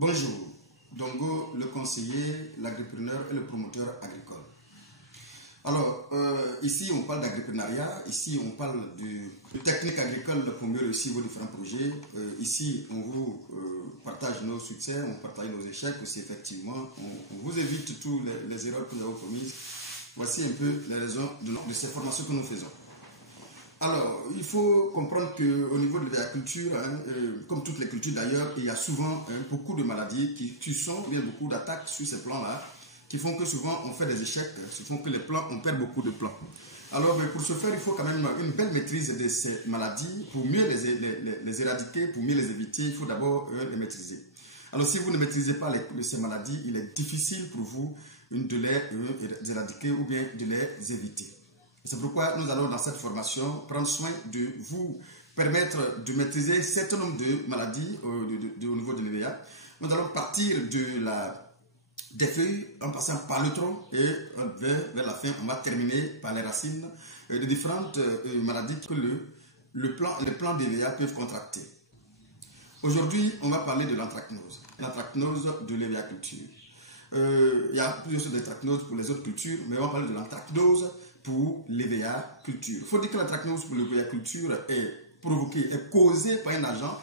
Bonjour, Dongo, le conseiller, l'agripreneur et le promoteur agricole. Alors, ici on parle d'agripreneuriat, ici on parle de techniques agricoles pour mieux réussir vos différents projets. Ici on vous partage nos succès, on partage nos échecs aussi effectivement. On vous évite toutes les erreurs que nous avons commises. Voici un peu les raisons de ces formations que nous faisons. Alors, il faut comprendre qu'au niveau de l'agriculture, comme toutes les cultures d'ailleurs, il y a souvent beaucoup de maladies qui sont, il y a beaucoup d'attaques sur ces plans-là, qui font que souvent on fait des échecs, qui font que les plants, on perd beaucoup de plants. Alors, pour ce faire, il faut quand même une belle maîtrise de ces maladies. Pour mieux les éradiquer, pour mieux les éviter, il faut d'abord les maîtriser. Alors, si vous ne maîtrisez pas ces maladies, il est difficile pour vous de les éradiquer ou bien de les éviter. C'est pourquoi nous allons dans cette formation prendre soin de vous permettre de maîtriser un certain nombre de maladies au niveau de l'EVA. Nous allons partir des feuilles en passant par le tronc et vers la fin, on va terminer par les racines de différentes maladies que les plants d'EVA peuvent contracter. Aujourd'hui, on va parler de l'anthracnose de l'héliaculture. Il y a plusieurs sortes d'anthracnose pour les autres cultures, mais on va parler de l'anthracnose pour l'EVA culture. Il faut dire que l'anthracnose pour l'EVA culture est causée par un agent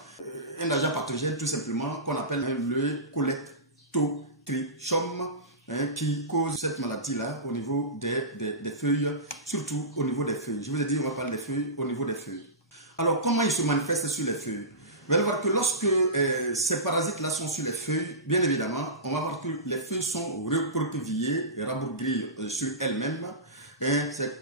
pathogène tout simplement qu'on appelle le Cholectotrichum qui cause cette maladie-là au niveau des feuilles, surtout au niveau des feuilles. Je vous ai dit, on va parler des feuilles, au niveau des feuilles. Alors, comment il se manifeste sur les feuilles? Vous allez voir que lorsque ces parasites-là sont sur les feuilles, bien évidemment, on va voir que les feuilles sont recroquevillées, rabougries sur elles-mêmes.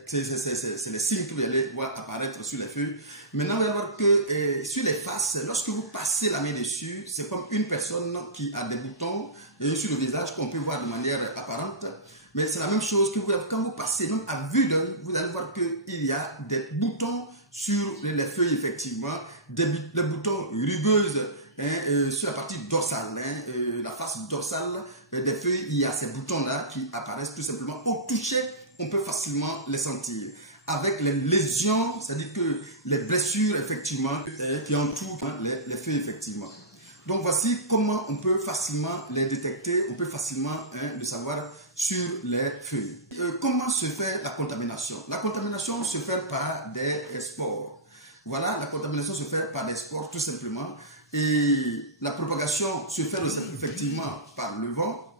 C'est les signes que vous allez voir apparaître sur les feuilles. Maintenant, vous allez voir que sur les faces, lorsque vous passez la main dessus, c'est comme une personne qui a des boutons sur le visage qu'on peut voir de manière apparente. Mais c'est la même chose que quand vous passez, même à vue d'œil, vous allez voir qu'il y a des boutons sur les feuilles, effectivement, des boutons rugueuses sur la partie dorsale, la face dorsale des feuilles, il y a ces boutons-là qui apparaissent tout simplement au toucher. On peut facilement les sentir. Avec les lésions, c'est-à-dire que les blessures, effectivement, qui entourent les feuilles, effectivement. Donc, voici comment on peut facilement les détecter, on peut facilement le savoir sur les feuilles. Comment se fait la contamination? La contamination se fait par des spores. Voilà, la contamination se fait par des spores, tout simplement. Et la propagation se fait effectivement par le vent.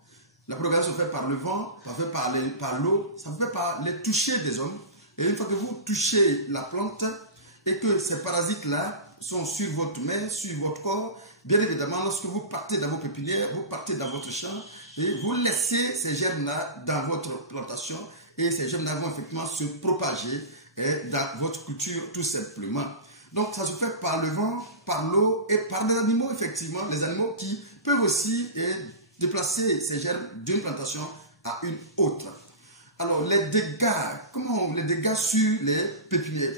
La propagation se fait par le vent, ça se fait par l'eau, ça se fait par les touchés des hommes. Et une fois que vous touchez la plante et que ces parasites-là sont sur votre main, sur votre corps, bien évidemment, lorsque vous partez dans vos pépinières, vous partez dans votre champ et vous laissez ces germes-là dans votre plantation et ces germes-là vont effectivement se propager dans votre culture tout simplement. Donc, ça se fait par le vent, par l'eau et par les animaux, effectivement, les animaux qui peuvent aussi déplacer ces germes d'une plantation à une autre. Alors, les dégâts sur les pépinières,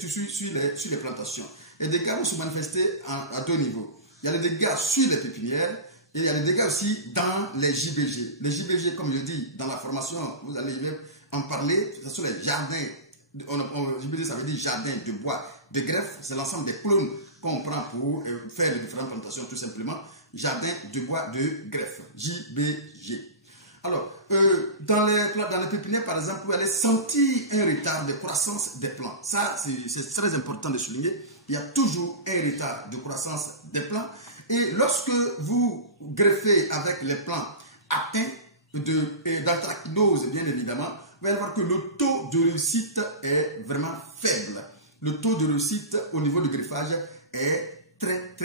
sur les plantations. Les dégâts vont se manifester à deux niveaux. Il y a les dégâts sur les pépinières et il y a les dégâts aussi dans les JBG. Les JBG, comme je dis, dans la formation, vous allez en parler, ce sont les jardins. JBG, ça veut dire jardin de bois, de greffe. C'est l'ensemble des clones qu'on prend pour faire les différentes plantations, tout simplement. Jardin de bois de greffe, JBG. Alors, dans les pépinières, par exemple, vous allez sentir un retard de croissance des plants. Ça, c'est très important de souligner. Il y a toujours un retard de croissance des plants. Et lorsque vous greffez avec les plants atteints d'anthracnose, bien évidemment, vous allez voir que le taux de réussite est vraiment faible. Le taux de réussite au niveau du greffage est très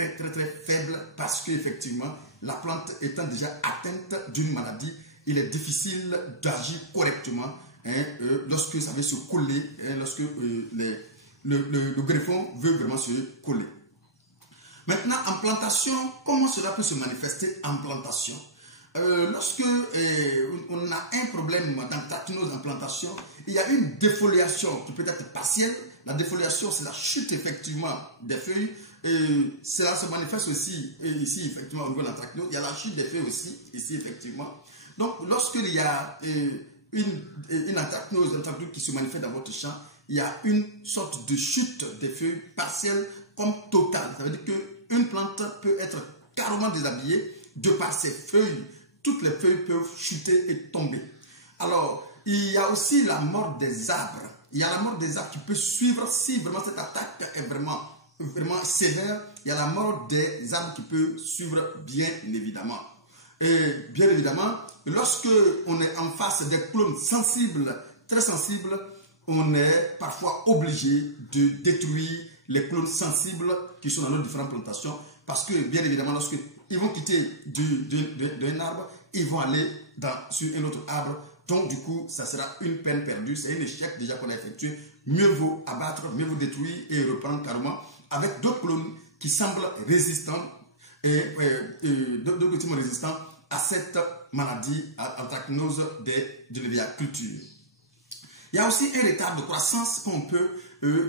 faible parce qu'effectivement, la plante étant déjà atteinte d'une maladie, il est difficile d'agir correctement lorsque ça veut se coller, lorsque le greffon veut vraiment se coller. Maintenant, en plantation, comment cela peut se manifester en plantation? Lorsque on a un problème d'anthracnose en plantation, il y a une défoliation qui peut être partielle. La défoliation, c'est la chute effectivement des feuilles. Cela se manifeste aussi ici, effectivement, au niveau de l'anthracnose. Il y a la chute des feuilles aussi, ici, effectivement. Donc, lorsqu'il y a une anthracnose qui se manifeste dans votre champ, il y a une sorte de chute des feuilles partielle comme totale. Ça veut dire qu'une plante peut être carrément déshabillée de par ses feuilles, toutes les feuilles peuvent chuter et tomber. Alors, il y a aussi la mort des arbres. Il y a la mort des arbres qui peut suivre si vraiment cette attaque est vraiment sévère. Il y a la mort des arbres qui peut suivre bien évidemment. Et bien évidemment, lorsque on est en face des clones sensibles, très sensibles, on est parfois obligé de détruire les clones sensibles qui sont dans nos différentes plantations parce que bien évidemment, lorsqu'ils vont quitter d'un arbre, ils vont aller sur un autre arbre. Donc du coup, ça sera une peine perdue, c'est un échec déjà qu'on a effectué. Mieux vaut abattre, mieux vaut détruire et reprendre carrément avec d'autres clones qui semblent résistants d'autres petits résistants à cette maladie, à l'anthracnose de l'oviculture. Il y a aussi un retard de croissance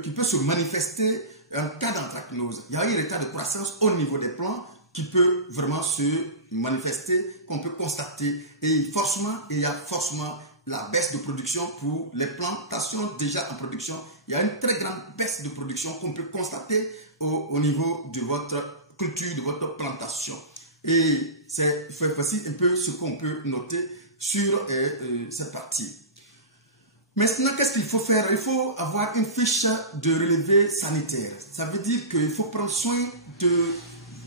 qui peut se manifester en cas d'anthracnose. Il y a un retard de croissance au niveau des plants qui peut vraiment se manifester, qu'on peut constater. Et il y a forcément la baisse de production pour les plantations déjà en production. Il y a une très grande baisse de production qu'on peut constater au niveau de votre culture, de votre plantation. Et c'est facile un peu ce qu'on peut noter sur cette partie. Maintenant, qu'est-ce qu'il faut faire? Il faut avoir une fiche de relevé sanitaire. Ça veut dire qu'il faut prendre soin de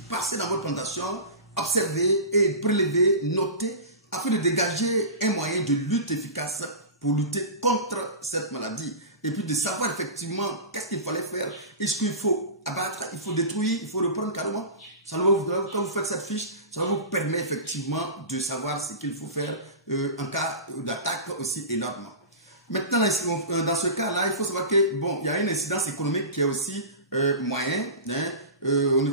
passer dans votre plantation, observer et prélever, noter, afin de dégager un moyen de lutte efficace pour lutter contre cette maladie. Et puis de savoir effectivement qu'est-ce qu'il fallait faire. Est-ce qu'il faut abattre, il faut détruire, il faut reprendre carrément. Quand vous faites cette fiche, ça va vous permettre effectivement de savoir ce qu'il faut faire en cas d'attaque aussi énorme. Maintenant, dans ce cas-là, il faut savoir que bon, il y a une incidence économique qui est aussi moyen.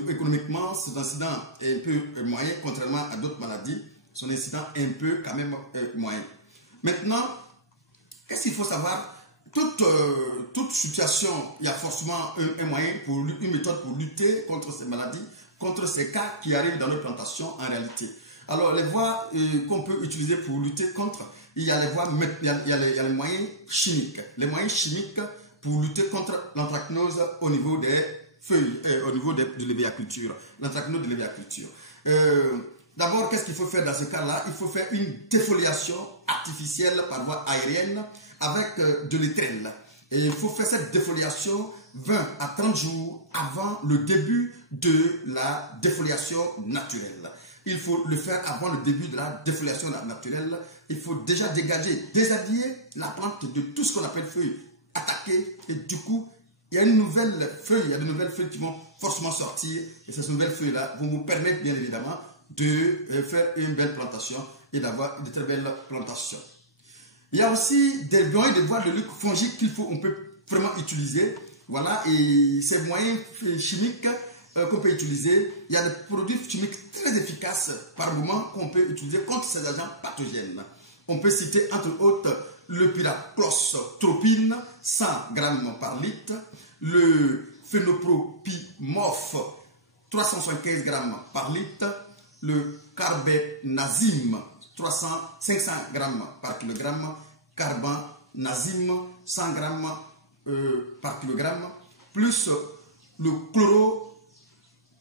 Économiquement, cet incident est un peu moyen, contrairement à d'autres maladies. Son incident est un peu quand même moyen. Maintenant, qu'est-ce qu'il faut savoir? Toute situation, il y a forcément un moyen, une méthode pour lutter contre ces maladies, contre ces cas qui arrivent dans nos plantations en réalité. Alors, les voies qu'on peut utiliser pour lutter contre, il y a les moyens chimiques. Les moyens chimiques pour lutter contre l'anthracnose au niveau des feuilles, au niveau de l'oviculture. L'anthracnose de l'oviculture. D'abord, qu'est-ce qu'il faut faire dans ce cas-là? Il faut faire une défoliation artificielle par voie aérienne avec de l'étrel. Et il faut faire cette défoliation 20 à 30 jours avant le début de la défoliation naturelle. Il faut le faire avant le début de la défoliation naturelle. Il faut déjà dégager, déshabiller la plante de tout ce qu'on appelle feuilles attaquées. Et du coup, il y a une nouvelle feuille, il y a de nouvelles feuilles qui vont forcément sortir. Et ces nouvelles feuilles-là vont vous permettre bien évidemment de faire une belle plantation et d'avoir de très belles plantations. Il y a aussi des moyens de voies de lutte fongique on peut vraiment utiliser. Voilà, et ces moyens chimiques qu'on peut utiliser, il y a des produits chimiques très efficaces par moment qu'on peut utiliser contre ces agents pathogènes. On peut citer entre autres le pyraclostropine, 100 grammes par litre, le phénopropimorphe, 375 grammes par litre, le carbénazime, 500 grammes par kilogramme, carbamazime, 100 grammes par kilogramme, plus le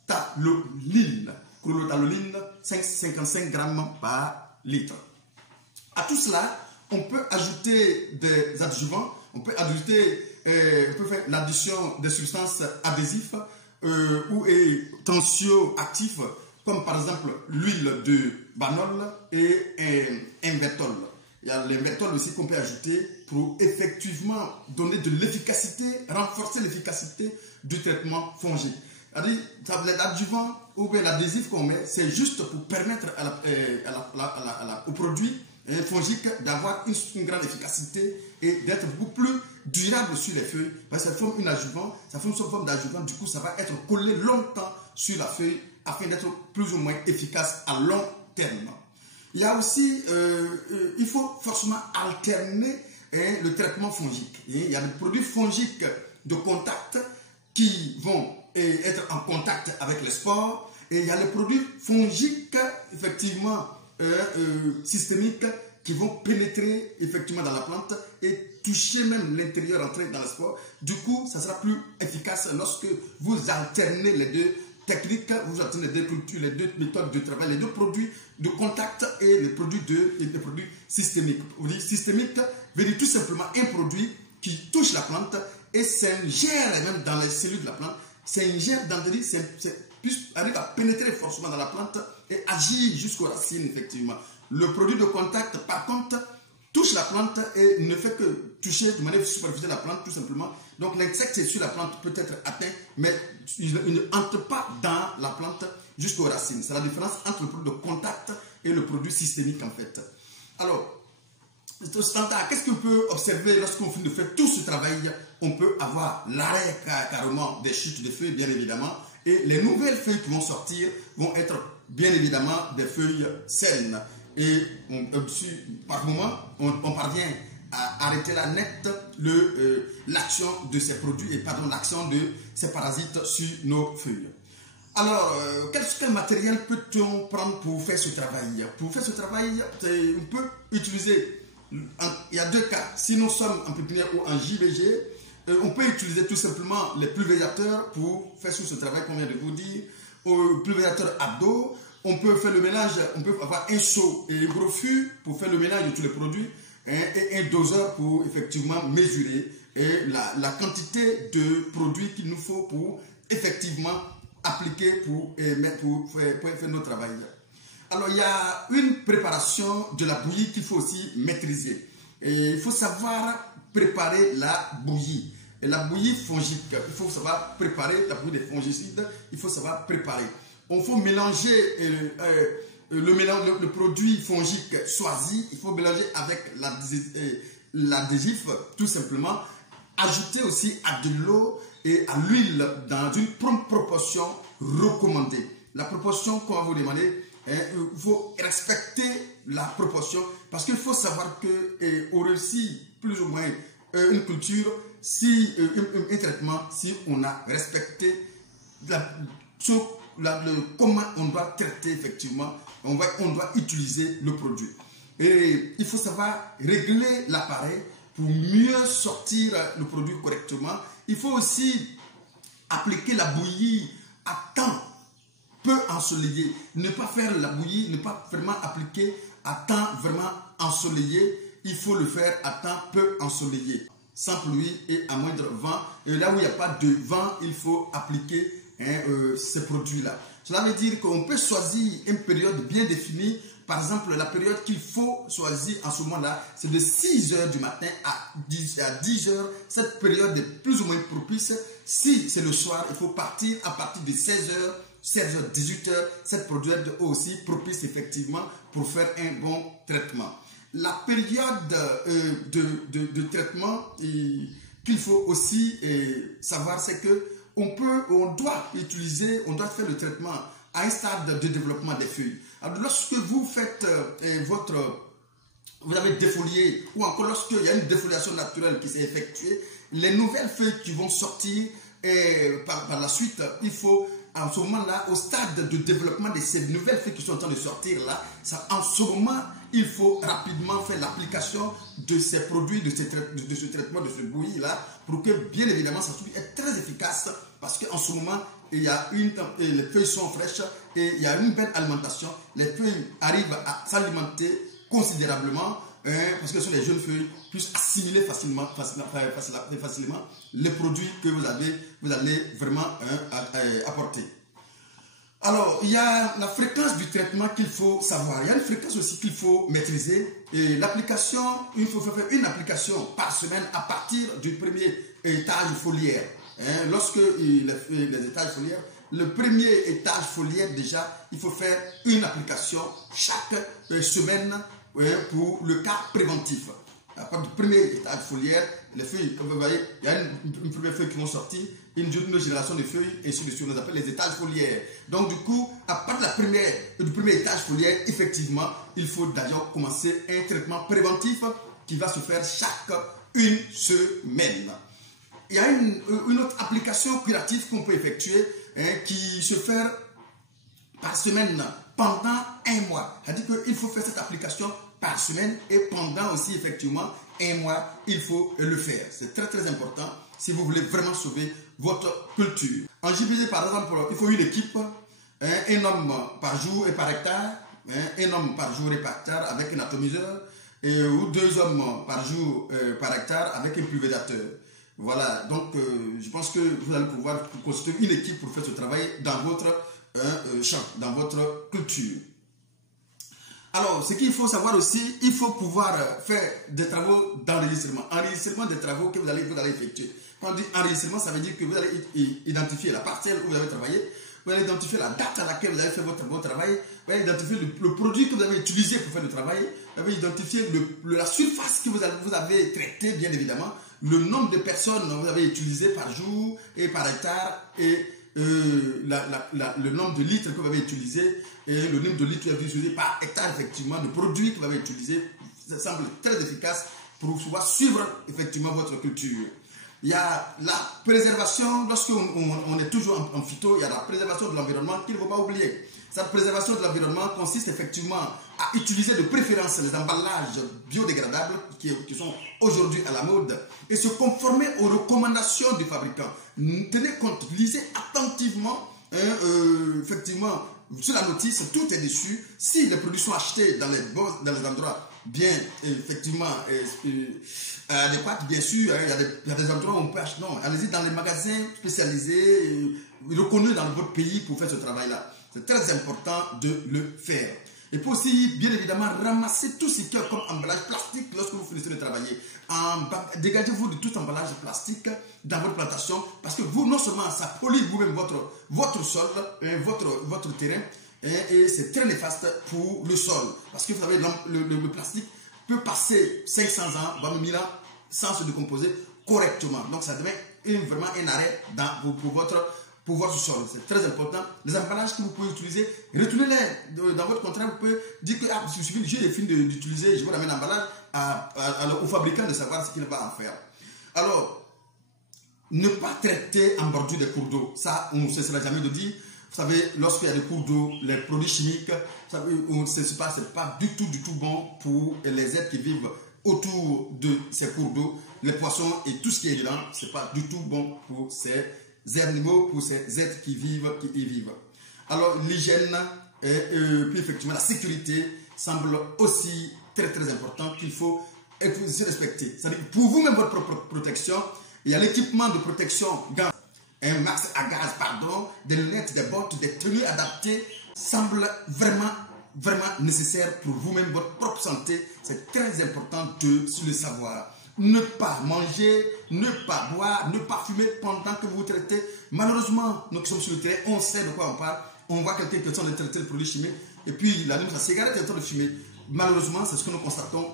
chlorothalonil, 55 grammes par litre. À tout cela, on peut ajouter des adjuvants, on peut faire l'addition des substances adhésives ou tensioactifs, comme par exemple l'huile de banol et invertol. Il y a l'invertol aussi qu'on peut ajouter pour effectivement donner de l'efficacité, renforcer l'efficacité du traitement fongique. L'adjuvant ou bien l'adhésif qu'on met, c'est juste pour permettre au produit fongique d'avoir une grande efficacité et d'être beaucoup plus durable sur les feuilles. Parce que ça forme une forme d'adjuvant, du coup ça va être collé longtemps sur la feuille afin d'être plus ou moins efficace à long terme. Il y a aussi, il faut forcément alterner le traitement fongique. Il y a des produits fongiques de contact qui vont être en contact avec les spores, et il y a les produits fongiques effectivement systémiques qui vont pénétrer effectivement dans la plante et toucher même l'intérieur, entrer dans les spores. Du coup, ça sera plus efficace lorsque vous alternez les deux techniques, vous obtenez les deux cultures, les deux méthodes de travail, les deux produits de contact et les produits systémiques. Vous dites systémique veut dire tout simplement un produit qui touche la plante et s'ingère même dans les cellules de la plante, s'ingère dans le arrive à pénétrer forcément dans la plante et agir jusqu'aux racines, effectivement. Le produit de contact, par contre, touche la plante et ne fait que toucher de manière superficielle la plante, tout simplement. Donc l'insecte sur la plante peut être atteint, mais il ne entre pas dans la plante jusqu'aux racines. C'est la différence entre le produit de contact et le produit systémique, en fait. Alors, au standard, qu'est-ce qu'on peut observer lorsqu'on finit de faire tout ce travail? On peut avoir l'arrêt carrément des chutes de feuilles, bien évidemment, et les nouvelles feuilles qui vont sortir vont être bien évidemment des feuilles saines. Et par moment, on parvient à arrêter la net l'action de ces produits et pardon, l'action de ces parasites sur nos feuilles. Alors, quel matériel peut-on prendre pour faire ce travail? Pour faire ce travail, on peut utiliser, il y a deux cas. Si nous sommes en pépinière ou en JBG, on peut utiliser tout simplement les pulvérisateurs pour faire ce travail qu'on vient de vous dire. Pulvérisateur à dos. On peut faire le mélange, on peut avoir un seau et un gros fût pour faire le mélange de tous les produits et un doseur pour effectivement mesurer la quantité de produits qu'il nous faut pour effectivement appliquer pour faire notre travail. Alors il y a une préparation de la bouillie qu'il faut aussi maîtriser. Et il faut savoir préparer la bouillie. Et la bouillie fongique, il faut savoir préparer la bouillie des fongicides, il faut savoir préparer. On faut mélanger le produit fongique choisi, il faut mélanger avec l'adhésif, tout simplement. Ajouter aussi à de l'eau et à l'huile dans une proportion recommandée. La proportion qu'on va vous demander, il faut respecter la proportion parce qu'il faut savoir qu'on réussit plus ou moins une culture, un traitement, si on a respecté comment on doit traiter effectivement, on doit utiliser le produit. Et il faut savoir régler l'appareil pour mieux sortir le produit correctement. Il faut aussi appliquer la bouillie à temps peu ensoleillé. Ne pas faire la bouillie, ne pas vraiment appliquer à temps vraiment ensoleillé. Il faut le faire à temps peu ensoleillé, sans pluie et à moindre vent. Et là où il n'y a pas de vent, il faut appliquer ces produits-là. Cela veut dire qu'on peut choisir une période bien définie. Par exemple, la période qu'il faut choisir en ce moment-là, c'est de 6 h du matin à 10 h. Cette période est plus ou moins propice. Si c'est le soir, il faut partir à partir de 16 h, 16 h, 18 h. Cette période est aussi propice effectivement pour faire un bon traitement. La période de traitement qu'il faut aussi savoir, c'est que on doit faire le traitement à un stade de développement des feuilles. Alors, lorsque vous faites vous avez défolié, ou encore lorsqu'il y a une défoliation naturelle qui s'est effectuée, les nouvelles feuilles qui vont sortir par la suite, il faut en ce moment-là, au stade de développement de ces nouvelles feuilles qui sont en train de sortir là, en ce moment, il faut rapidement faire l'application de ces produits, de ce traitement, de ce bouillie là, pour que bien évidemment ça soit très efficace, parce qu'en ce moment, les feuilles sont fraîches et il y a une belle alimentation. Les feuilles arrivent à s'alimenter considérablement parce que ce sont les jeunes feuilles, puissent assimiler facilement les produits que vous allez vraiment apporter. Alors, il y a la fréquence du traitement qu'il faut savoir. Il y a une fréquence aussi qu'il faut maîtriser. Et l'application, il faut faire une application par semaine à partir du premier étage foliaire. Lorsque les étages foliaires, le premier étage foliaire déjà, il faut faire une application chaque semaine pour le cas préventif. À partir du premier étage foliaire, les feuilles, comme vous voyez, il y a une première feuille qui vont sortir, une génération de feuilles, et ainsi de suite. On les appelle les étages foliaires. Donc, du coup, à partir du premier étage foliaire, effectivement, il faut d'ailleurs commencer un traitement préventif qui va se faire chaque une semaine. Il y a une autre application curative qu'on peut effectuer qui se fait par semaine pendant 1 mois. C'est-à-dire qu'il faut faire cette application par semaine et pendant aussi effectivement 1 mois, il faut le faire. C'est très très important si vous voulez vraiment sauver votre culture. En JBG par exemple, il faut une équipe, un homme par jour et par hectare, un homme par jour et par hectare avec un atomiseur ou 2 hommes par jour par hectare avec un pulvérisateur. Voilà, donc je pense que vous allez pouvoir constituer une équipe pour faire ce travail dans votre champ, dans votre culture. Alors, ce qu'il faut savoir aussi, il faut pouvoir faire des travaux d'enregistrement. Enregistrement des travaux que vous allez effectuer. Quand on dit enregistrement, ça veut dire que vous allez identifier la parcelle où vous avez travaillé, vous allez identifier la date à laquelle vous avez fait votre travail, vous allez identifier le produit que vous avez utilisé pour faire le travail, vous allez identifier la surface que vous avez traitée, bien évidemment, le nombre de personnes que vous avez utilisées par jour et par hectare, et le nombre de litres que vous avez utilisé et le nombre de litres que vous avez utilisé par hectare, effectivement, de produits que vous avez utilisé. Ça semble très efficace pour pouvoir suivre effectivement votre culture. Il y a la préservation, lorsqu'on est toujours en phyto, il y a la préservation de l'environnement qu'il ne faut pas oublier. Cette préservation de l'environnement consiste effectivement à utiliser de préférence les emballages biodégradables qui sont aujourd'hui à la mode et se conformer aux recommandations du fabricant. Tenez compte, lisez attentivement, effectivement, sur la notice, tout est dessus. Si les produits sont achetés dans les endroits bien, effectivement, adéquats, bien sûr, il y a des endroits où on peut acheter. Non, allez-y dans les magasins spécialisés, reconnus dans votre pays pour faire ce travail-là. C'est très important de le faire. Et puis aussi, bien évidemment, ramasser tout ce qui est comme emballage plastique lorsque vous finissez de travailler. Dégagez-vous de tout emballage plastique dans votre plantation parce que vous, non seulement ça pollue vous-même votre sol, votre terrain, et c'est très néfaste pour le sol. Parce que vous savez, le plastique peut passer 500 ans, voire 1000 ans, sans se décomposer correctement. Donc ça devient vraiment un arrêt pour votre sol. C'est très important. Les emballages que vous pouvez utiliser, retournez-les dans votre contrat. Vous pouvez dire que j'ai fini d'utiliser, je vais ramener l'emballage au fabricant de savoir ce qu'il va en faire. Alors, ne pas traiter en bordure des cours d'eau. Ça, on ne cessera jamais de dire. Vous savez, lorsqu'il y a des cours d'eau, les produits chimiques, ce n'est pas du tout bon pour les êtres qui vivent autour de ces cours d'eau. Les poissons et tout ce qui est dedans, ce n'est pas du tout bon pour ces animaux, pour ces êtres qui y vivent. Alors, l'hygiène et puis effectivement la sécurité semble aussi très très important qu'il faut se respecter. C'est-à-dire que pour vous-même, votre propre protection, il y a l'équipement de protection, gants, un masque à gaz, des lunettes, des bottes, des tenues adaptées, semble vraiment nécessaire pour vous-même, votre propre santé. C'est très important de le savoir. Ne pas manger, ne pas boire, ne pas fumer pendant que vous vous traitez. Malheureusement, nous qui sommes sur le terrain, on sait de quoi on parle. On voit quelqu'un qui est en train de traiter le produit chimique et puis il allume sa cigarette et est en train de fumer. Malheureusement, c'est ce que nous constatons.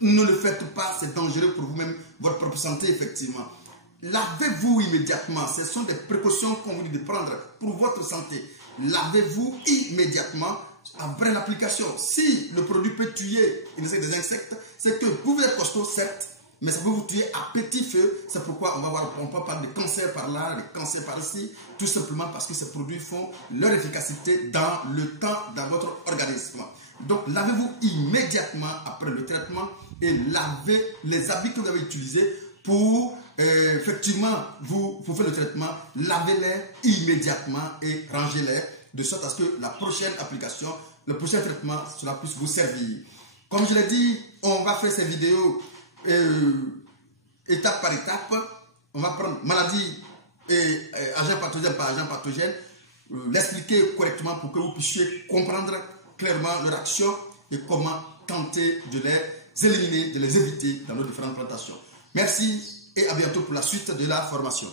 Ne le faites pas, c'est dangereux pour vous-même, votre propre santé, effectivement. Lavez-vous immédiatement. Ce sont des précautions qu'on vous dit de prendre pour votre santé. Lavez-vous immédiatement après l'application. Si le produit peut tuer des insectes, c'est que vous êtes costaud, certes, mais ça peut vous tuer à petit feu. C'est pourquoi on peut parler de cancer par là, de cancer par ici, tout simplement parce que ces produits font leur efficacité dans le temps dans votre organisme. Donc, lavez-vous immédiatement après le traitement et lavez les habits que vous avez utilisés pour effectivement vous faire le traitement. Lavez-les immédiatement et rangez-les de sorte à ce que la prochaine application, le prochain traitement, cela puisse vous servir. Comme je l'ai dit, on va faire ces vidéos étape par étape. On va prendre maladie et agent pathogène par agent pathogène, l'expliquer correctement pour que vous puissiez comprendre clairement leur action et comment tenter de les éliminer, de les éviter dans nos différentes plantations. Merci et à bientôt pour la suite de la formation.